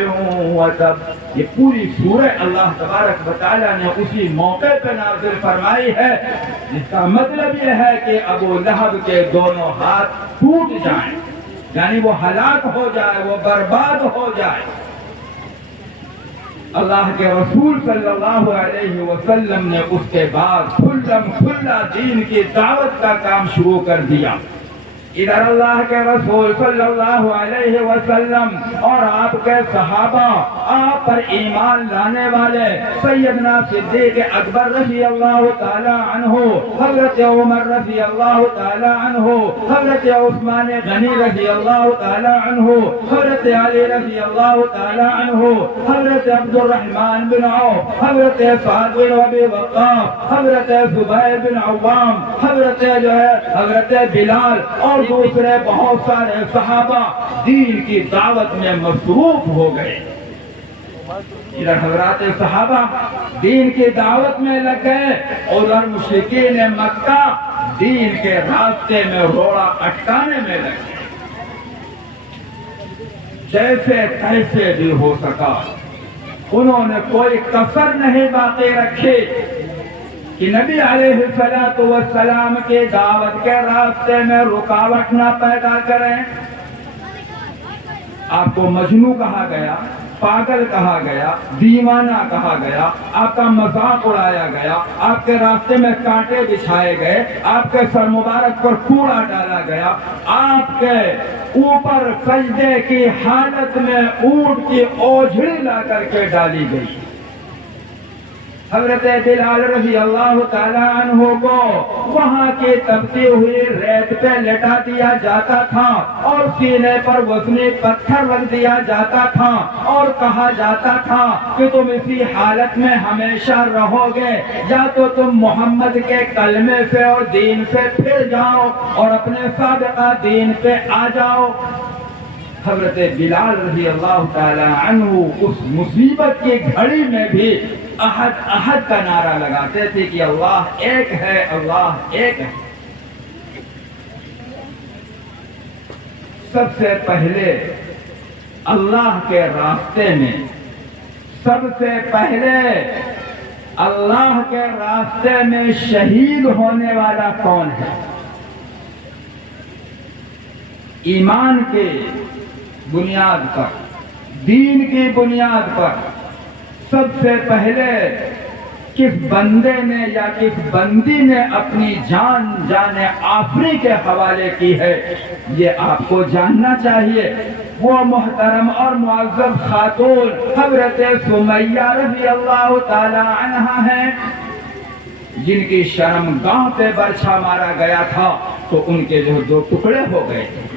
وتب۔ یہ پوری سورہ اللہ تبارک و تعالیٰ نے اسی موقع پہ نازل فرمائی ہے، جس کا مطلب یہ ہے کہ ابو لہب کے دونوں ہاتھ ٹوٹ جائیں، یعنی وہ ہلاک ہو جائے، وہ برباد ہو جائے۔ اللہ کے رسول صلی اللہ علیہ وسلم نے اس کے بعد کھلا دین کی دعوت کا کام شروع کر دیا۔ ادھر اللہ کے رسول صلی اللہ علیہ وسلم اور آپ کے صحابہ، آپ پر ایمان لانے والے سیدنا صدیق اکبر رضی اللہ تعالی عنہ، حضرت عمر رضی اللہ تعالی عنہ، حضرت عثمان غنی رضی اللہ تعالی عنہ، حضرت علی رضی اللہ تعالی عنہ، حضرت عبد الرحمن بن عوف، حضرت سعد بن ابی وقاص، حضرت زبیر بن عوام، حضرت بلال اور دوسرے بہت سارے صحابہ دین کی دعوت میں مصروف ہو گئے۔ ادھر حضرات صحابہ دین کی دعوت میں لگ گئے، ادھر مشرکین مکہ دین کے راستے میں روڑا اٹکانے میں لگ گئے۔ جیسے تیسے بھی ہو سکا انہوں نے کوئی کسر نہیں باقی رکھی کہ نبی علیہ السلام کی دعوت کے راستے میں رکاوٹ نہ پیدا کریں۔ آپ کو مجنون کہا گیا، پاگل کہا گیا، دیوانہ کہا گیا، آپ کا مذاق اڑایا گیا، آپ کے راستے میں کانٹے بچھائے گئے، آپ کے سر مبارک پر کوڑا ڈالا گیا، آپ کے اوپر سجدے کی حالت میں اونٹ کی اوجھڑی لا کر کے ڈالی گئی۔ حضرت بلال رضی اللہ تعالیٰ عنہ کو وہاں کی تپتی ہوئی ریت پہ لٹا دیا جاتا تھا اور سینے پر وزنی پتھر رکھ دیا جاتا تھا اور کہا جاتا تھا کہ تم اسی حالت میں ہمیشہ رہو گے، یا تو تم محمد کے کلمے سے اور دین سے پھر جاؤ اور اپنے سابقہ دین پہ آ جاؤ۔ حضرت بلال رضی اللہ تعالی عنہ اس مصیبت کی گھڑی میں بھی احد احد کا نعرہ لگاتے تھے کہ اللہ ایک ہے، اللہ ایک ہے۔ سب سے پہلے اللہ کے راستے میں، سب سے پہلے اللہ کے راستے میں شہید ہونے والا کون ہے؟ ایمان کے بنیاد پر، دین کی بنیاد پر سب سے پہلے کس بندے نے یا کس بندی نے اپنی جان آفری کے حوالے کی ہے، یہ آپ کو جاننا چاہیے۔ وہ محترم اور معزز خاتون حضرت سمیہ رضی اللہ تعالی عنہا ہیں، جن کی شرمگاہ پہ برچھا مارا گیا تھا تو ان کے جو دو ٹکڑے ہو گئے تھے۔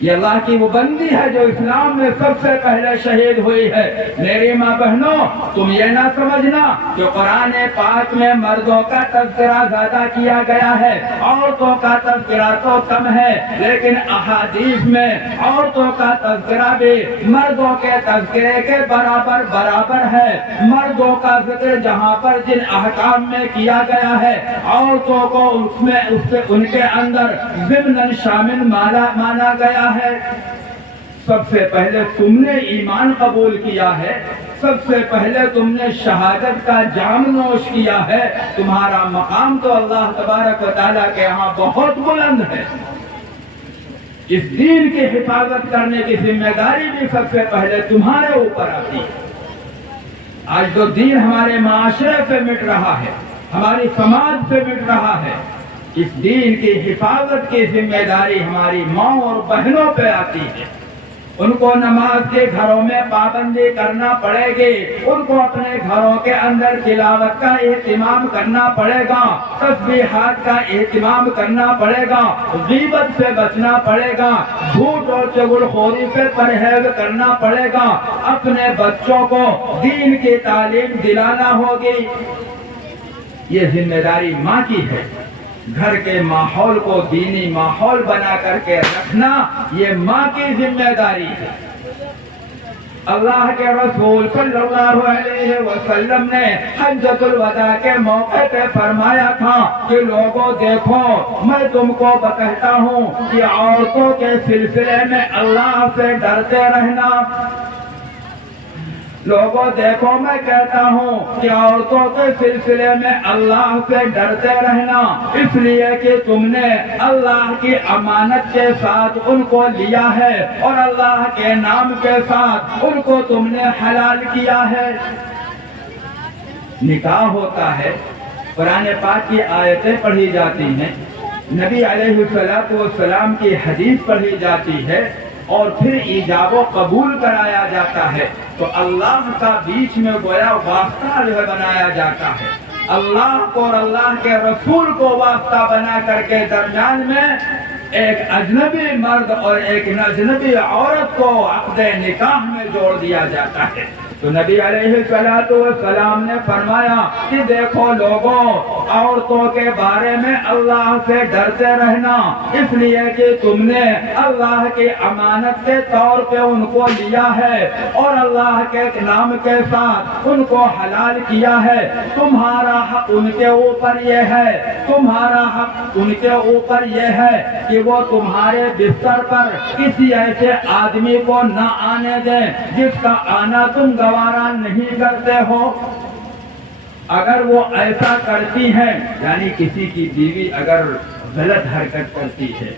یہ اللہ کی وہ بندی ہے جو اسلام میں سب سے پہلے شہید ہوئی ہے۔ میری ماں بہنوں، تم یہ نہ سمجھنا کہ قرآن پاک میں مردوں کا تذکرہ زیادہ کیا گیا ہے، عورتوں کا تذکرہ تو کم ہے، لیکن احادیث میں عورتوں کا تذکرہ بھی مردوں کے تذکرے کے برابر ہے۔ مردوں کا ذکر جہاں پر جن احکام میں کیا گیا ہے، عورتوں کو ان کے اندر ضمناً شامل مانا گیا ہے۔ سب سے پہلے تم نے ایمان قبول کیا ہے، سب سے پہلے تم نے شہادت کا جام نوش کیا ہے، تمہارا مقام تو اللہ تبارک و تعالیٰ کے ہاں بہت بلند ہے۔ اس دین کی حفاظت کرنے کی ذمہ داری بھی سب سے پہلے تمہارے اوپر آتی ہے۔ آج تو دین ہمارے معاشرے سے مٹ رہا ہے، ہماری سماج سے مٹ رہا ہے۔ اس دین کی حفاظت کی ذمہ داری ہماری ماں اور بہنوں پہ آتی ہے۔ ان کو نماز کے گھروں میں پابندی کرنا پڑے گی، ان کو اپنے گھروں کے اندر تلاوت کا اہتمام کرنا پڑے گا، تسبیحات کا اہتمام کرنا پڑے گا، غیبت سے بچنا پڑے گا، جھوٹ اور چغل خوری سے پرہیز کرنا پڑے گا، اپنے بچوں کو دین کی تعلیم دلانا ہوگی۔ یہ ذمہ داری ماں کی ہے۔ گھر کے ماحول کو دینی ماحول بنا کر کے رکھنا یہ ماں کی ذمہ داری ہے۔ اللہ کے رسول صلی اللہ علیہ وسلم نے حجۃ الوداع کے موقع پہ فرمایا تھا کہ لوگوں دیکھو، میں تم کو بتاتا ہوں کہ عورتوں کے سلسلے میں اللہ سے ڈرتے رہنا۔ لوگوں دیکھو، میں کہتا ہوں کہ عورتوں کے سلسلے میں اللہ سے ڈرتے رہنا، اس لیے کہ تم نے اللہ کی امانت کے ساتھ ان کو لیا ہے اور اللہ کے نام کے ساتھ ان کو تم نے حلال کیا ہے۔ نکاح ہوتا ہے، قرآن پاک کی آیتیں پڑھی جاتی ہیں، نبی علیہ السلام کی حدیث پڑھی جاتی ہے، اور پھر ایجاب و قبول کرایا جاتا ہے، تو اللہ کا بیچ میں گویا واسطہ جو ہے بنایا جاتا ہے۔ اللہ کو اور اللہ کے رسول کو واسطہ بنا کر کے درمیان میں ایک اجنبی مرد اور ایک اجنبی عورت کو عقد نکاح میں جوڑ دیا جاتا ہے۔ تو نبی علیہ السلام نے فرمایا کہ دیکھو لوگوں، عورتوں کے بارے میں اللہ سے ڈرتے رہنا، اس لیے کہ تم نے اللہ کی امانت کے طور پہ ان کو لیا ہے اور اللہ کے نام کے ساتھ ان کو حلال کیا ہے۔ تمہارا حق ان کے اوپر یہ ہے، تمہارا حق ان کے اوپر یہ ہے کہ وہ تمہارے بستر پر کسی ایسے آدمی کو نہ آنے دیں جس کا آنا تم گوارا نہیں کرتے ہو۔ اگر وہ ایسا کرتی ہیں، یعنی کسی کی بیوی اگر غلط حرکت کرتی ہے،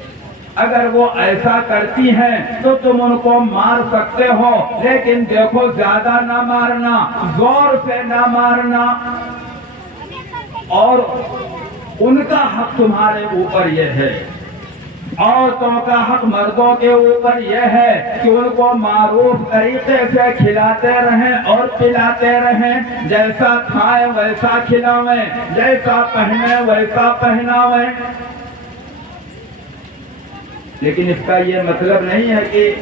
اگر وہ ایسا کرتی ہیں تو تم ان کو مار سکتے ہو، لیکن دیکھو زیادہ نہ مارنا، زور سے نہ مارنا، اور ان کا حق تمہارے اوپر یہ ہے۔ عورتوں کا حق مردوں کے اوپر یہ ہے کہ ان کو معروف طریقے سے کھلاتے رہیں اور پلاتے رہیں، جیسا کھائیں ویسا کھلاویں، جیسا پہنیں ویسا پہناویں۔ لیکن اس کا یہ مطلب نہیں ہے کہ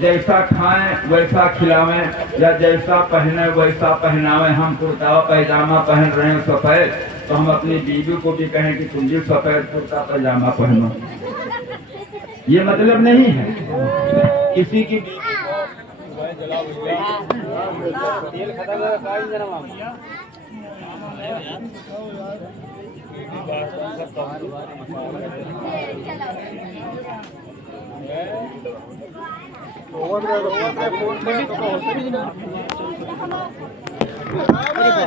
جیسا کھائیں ویسا کھلاویں یا جیسا پہنیں ویسا پہناویں۔ ہم کرتا پیجامہ پہن رہے ہیں سفید، تو ہم اپنی بیوی کو بھی کہیں کہ تم بھی سفید کرتا پیجامہ پہنو، یہ مطلب نہیں ہے۔ کسی کی بیوی